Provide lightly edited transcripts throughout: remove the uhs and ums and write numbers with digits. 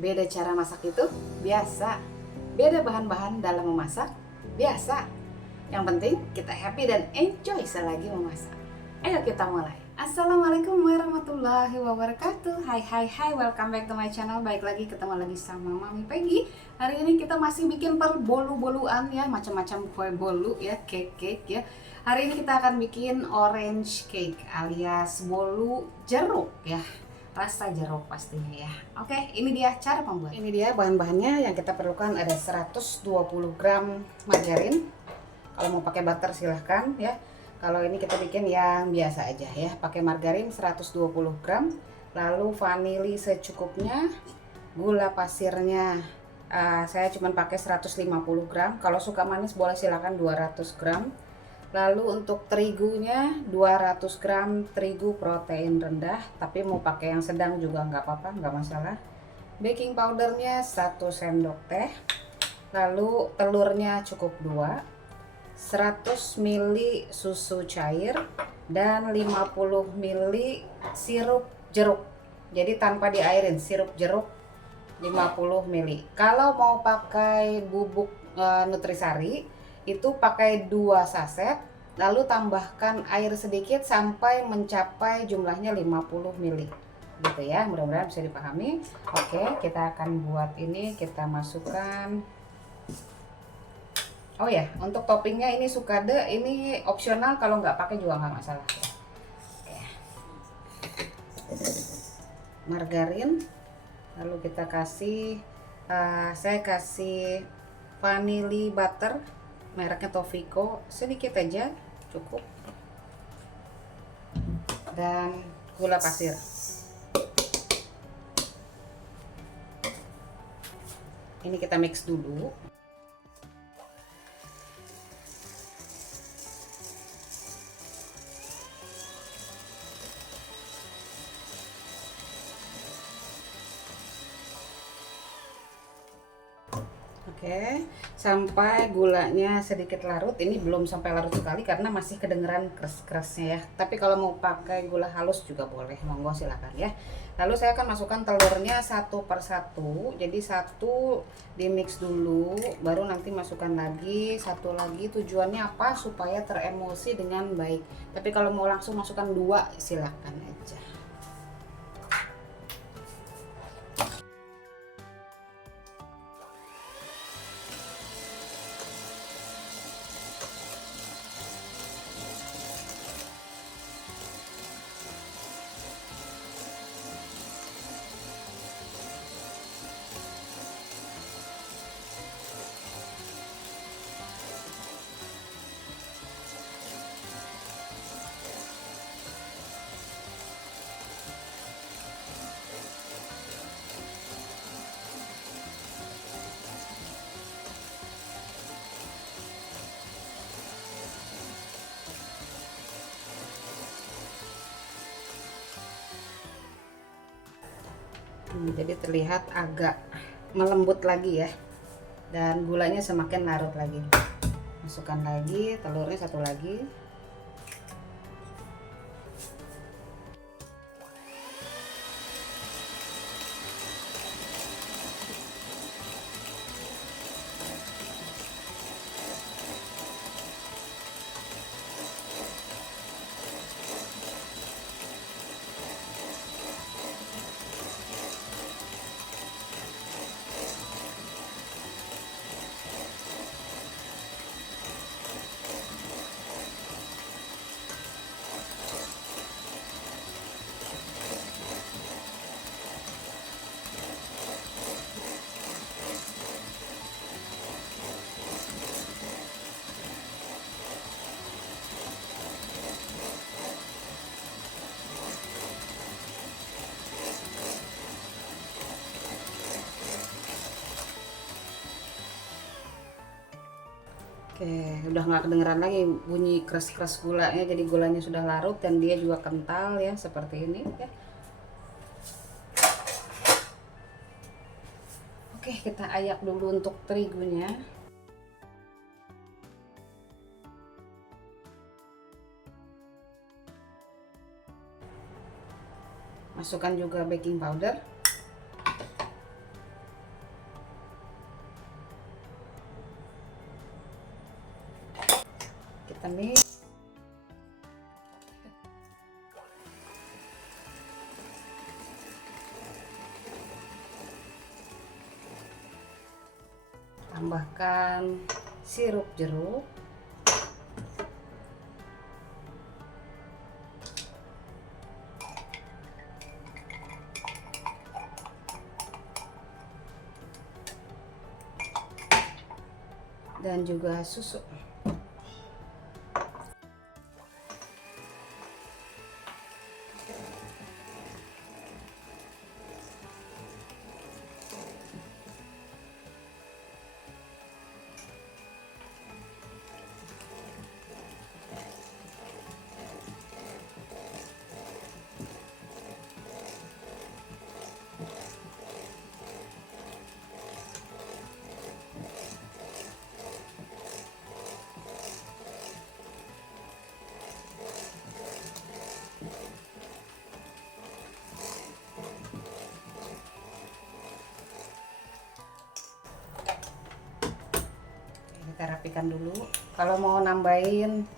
Beda cara masak itu biasa. Beda bahan-bahan dalam memasak biasa. Yang penting kita happy dan enjoy selagi memasak. Ayo kita mulai. Assalamualaikum warahmatullahi wabarakatuh. Hai hai hai, welcome back to my channel. Baik lagi, ketemu lagi sama Mami Peggy. Hari ini kita masih bikin bolu-boluan ya, macam-macam kue bolu ya, cake ya. Hari ini kita akan bikin orange cake alias bolu jeruk ya. Rasa jeruk pastinya ya. Oke, ini dia cara pembuat. Ini dia bahan-bahannya. Yang kita perlukan ada 120 gram margarin. Kalau mau pakai butter silahkan ya. Kalau ini kita bikin yang biasa aja ya. Pakai margarin 120 gram. Lalu vanili secukupnya. Gula pasirnya saya cuma pakai 150 gram. Kalau suka manis boleh silahkan 200 gram. Lalu untuk terigunya 200 gram terigu protein rendah, tapi mau pakai yang sedang juga nggak apa-apa, nggak masalah. Baking powdernya 1 sendok teh. Lalu telurnya cukup 2, 100 ml susu cair, dan 50 ml sirup jeruk. Jadi tanpa diairin, sirup jeruk 50 ml. Kalau mau pakai bubuk nutrisari itu pakai 2 saset, lalu tambahkan air sedikit sampai mencapai jumlahnya 50 ml gitu ya. Mudah-mudahan bisa dipahami. Oke, kita akan buat ini. Kita masukkan, oh ya, untuk toppingnya ini sukade, ini opsional, kalau nggak pakai juga nggak masalah. Oke. Margarin, lalu kita kasih saya kasih vanili butter mereknya Tofiko sedikit aja, cukup, dan gula pasir. Ini kita mix dulu. Oke, sampai gulanya sedikit larut. Ini belum sampai larut sekali karena masih kedengeran keras-kerasnya ya. Tapi kalau mau pakai gula halus juga boleh, monggo silakan ya. Lalu saya akan masukkan telurnya satu per satu. Jadi satu di mix dulu, baru nanti masukkan lagi satu lagi. Tujuannya apa? Supaya teremosi dengan baik. Tapi kalau mau langsung masukkan 2 silakan aja. Jadi terlihat agak melembut lagi ya, dan gulanya semakin larut lagi. Masukkan lagi telurnya satu lagi. Oke, udah nggak kedengeran lagi bunyi keras-keras gulanya, jadi gulanya sudah larut dan dia juga kental ya, seperti ini ya. Oke, kita ayak dulu untuk terigunya. Masukkan juga baking powder. kita mix. Tambahkan sirup jeruk. Dan juga susu. Kita rapikan dulu. Kalau mau nambahin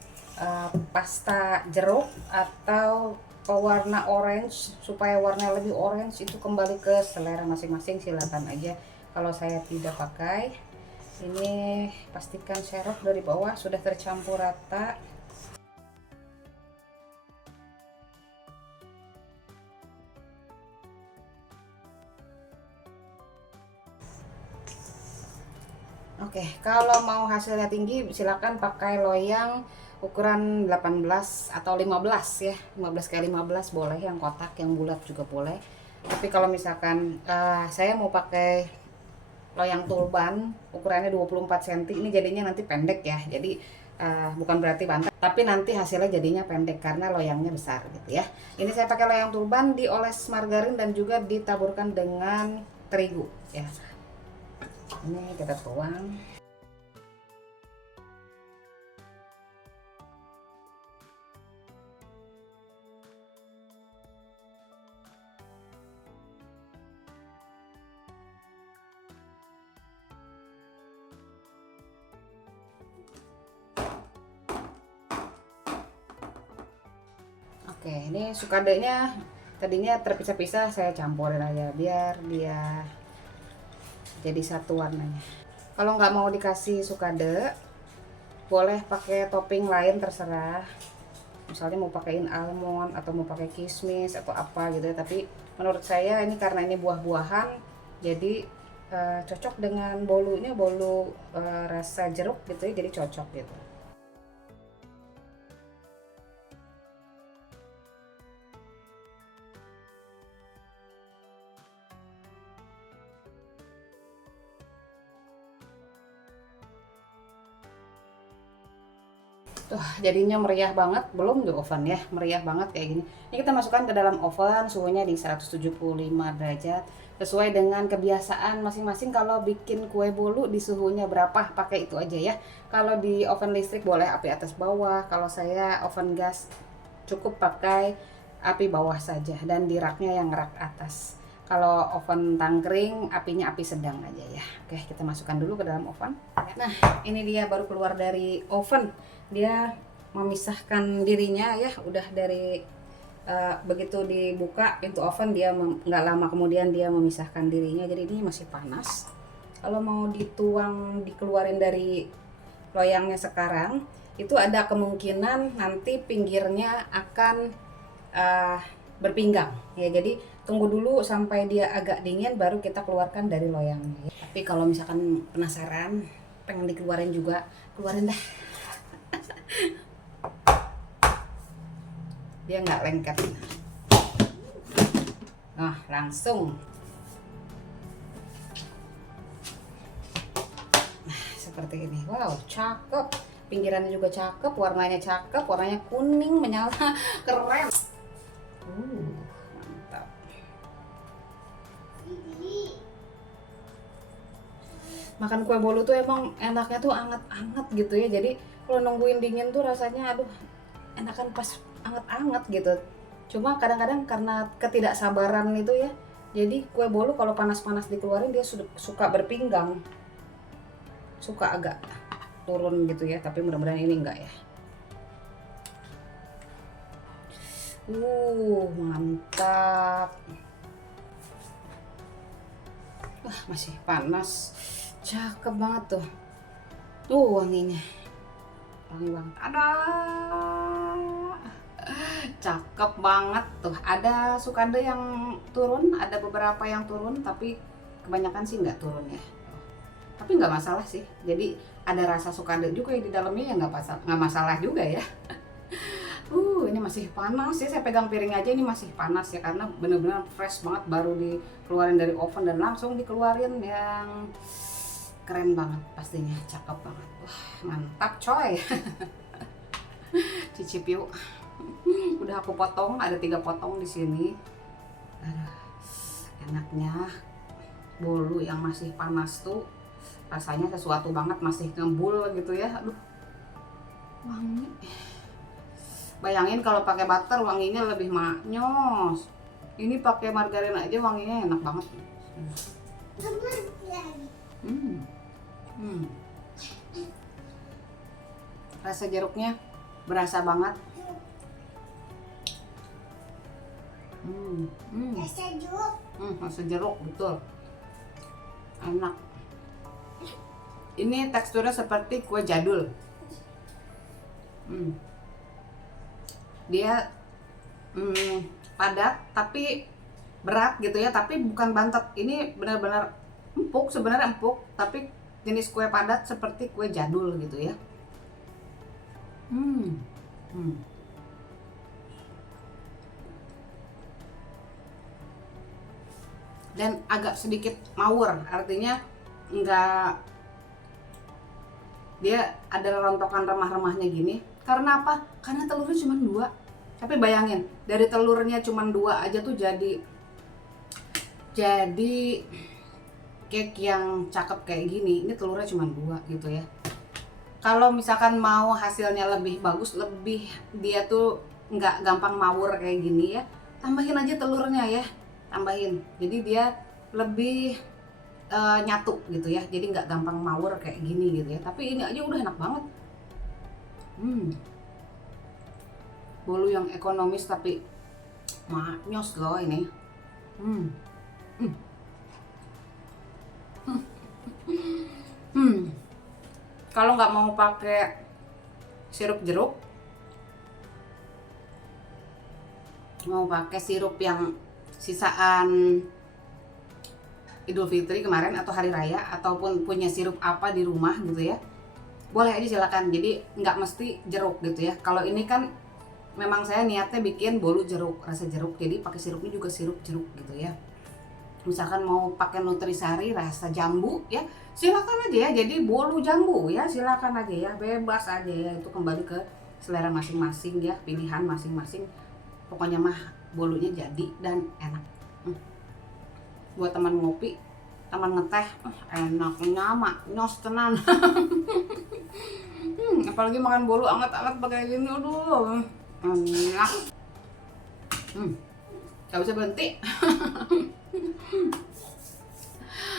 pasta jeruk atau pewarna orange supaya warna lebih orange, itu kembali ke selera masing-masing, silakan aja. Kalau saya tidak pakai, ini pastikan serok dari bawah sudah tercampur rata. Oke, kalau mau hasilnya tinggi silakan pakai loyang ukuran 18 atau 15 ya. 15 kali 15 boleh, yang kotak, yang bulat juga boleh. Tapi kalau misalkan saya mau pakai loyang turban ukurannya 24 cm, ini jadinya nanti pendek ya. Jadi bukan berarti bantal, tapi nanti hasilnya jadinya pendek karena loyangnya besar gitu ya. Ini saya pakai loyang turban, dioles margarin dan juga ditaburkan dengan terigu ya. Ini kita tuang. Oke, ini sukadenya tadinya terpisah-pisah, saya campurin aja biar dia jadi satu warnanya. Kalau nggak mau dikasih sukade, boleh pakai topping lain terserah. Misalnya mau pakaiin almond atau mau pakai kismis atau apa gitu ya. Tapi menurut saya ini karena ini buah-buahan, jadi cocok dengan bolunya, bolu rasa jeruk gitu ya, jadi cocok gitu. Tuh, jadinya meriah banget, belum di oven ya, meriah banget kayak gini. Ini kita masukkan ke dalam oven, suhunya di 175 derajat. Sesuai dengan kebiasaan masing-masing, kalau bikin kue bolu di suhunya berapa, pakai itu aja ya. Kalau di oven listrik boleh api atas bawah, kalau saya oven gas cukup pakai api bawah saja, dan di raknya yang rak atas. Kalau oven tangkring, apinya api sedang aja ya. Oke, kita masukkan dulu ke dalam oven. Nah, ini dia baru keluar dari oven. Dia memisahkan dirinya ya, udah dari begitu dibuka pintu oven, dia nggak lama kemudian dia memisahkan dirinya. Jadi ini masih panas. Kalau mau dituang, dikeluarin dari loyangnya sekarang, itu ada kemungkinan nanti pinggirnya akan berpinggang ya. Jadi tunggu dulu sampai dia agak dingin baru kita keluarkan dari loyangnya ya. Tapi kalau misalkan penasaran pengen dikeluarin juga, keluarin dah. Dia nggak lengket. Nah, langsung. Nah, seperti ini. Wow, cakep. Pinggirannya juga cakep, warnanya cakep, warnanya kuning menyala, keren. Mantap. Makan kue bolu tuh emang enaknya tuh anget-anget gitu ya. Jadi kalau nungguin dingin tuh rasanya aduh, enakan pas anget-anget gitu. Cuma kadang-kadang karena ketidaksabaran itu ya, jadi kue bolu kalau panas-panas dikeluarin dia suka berpinggang, suka agak turun gitu ya. Tapi mudah-mudahan ini enggak ya. Mantap. Wah, masih panas. Cakep banget tuh. Tuh wanginya. Wangi banget. Ada. Cakep banget tuh. Ada sukade yang turun, ada beberapa yang turun, tapi kebanyakan sih nggak turun ya. Tapi nggak masalah sih. Jadi ada rasa sukade juga di dalamnya, ya nggak masalah juga ya. Ini masih panas ya, saya pegang piring aja ini masih panas ya, karena bener-bener fresh banget, baru dikeluarin dari oven dan langsung dikeluarin. Yang keren banget pastinya, cakep banget. Wah, mantap coy. Cicip yuk. Udah aku potong, ada 3 potong di sini. Aduh, enaknya bolu yang masih panas tuh rasanya sesuatu banget, masih ngembul gitu ya. Aduh, wangi. Bayangin kalau pakai butter wanginya lebih maknyos. Ini pakai margarin aja wanginya enak banget. Rasa jeruknya berasa banget. Rasa jeruk betul. Enak. Ini teksturnya seperti kue jadul. Dia padat tapi berat gitu ya, tapi bukan bantet. Ini benar-benar empuk, sebenarnya empuk, tapi jenis kue padat seperti kue jadul gitu ya. Dan agak sedikit mawur, artinya enggak, dia ada rontokan remah-remahnya gini. Karena apa? Karena telurnya cuma 2. Tapi bayangin, dari telurnya cuma 2 aja tuh jadi cake yang cakep kayak gini. Ini telurnya cuma 2 gitu ya. Kalau misalkan mau hasilnya lebih bagus, lebih dia tuh nggak gampang mawur kayak gini ya, tambahin aja telurnya ya, tambahin. Jadi dia lebih nyatu gitu ya, jadi nggak gampang mawur kayak gini gitu ya. Tapi ini aja udah enak banget. Bolu yang ekonomis tapi maknyos loh ini. Kalau nggak mau pakai sirup jeruk, mau pakai sirup yang sisaan Idul Fitri kemarin atau hari raya, ataupun punya sirup apa di rumah gitu ya, boleh aja silakan. Jadi nggak mesti jeruk gitu ya. Kalau ini kan memang saya niatnya bikin bolu jeruk, rasa jeruk, jadi pakai sirupnya juga sirup jeruk gitu ya. Misalkan mau pakai nutrisari rasa jambu ya, silakan aja ya, jadi bolu jambu ya, silakan aja ya, bebas aja ya, itu kembali ke selera masing-masing ya, pilihan masing-masing. Pokoknya mah bolunya jadi dan enak. Buat teman ngopi, teman ngeteh, enaknya maknyos tenan. Apalagi makan bolu anget-anget pakai gini, aduh enak. Gak bisa berhenti.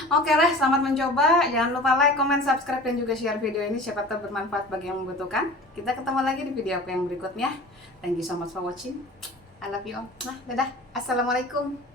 Oke lah, selamat mencoba. Jangan lupa like, comment, subscribe, dan juga share video ini. Siapa tahu bermanfaat bagi yang membutuhkan. Kita ketemu lagi di video aku yang berikutnya. Thank you so much for watching. I love you all. Nah, dadah. Assalamualaikum.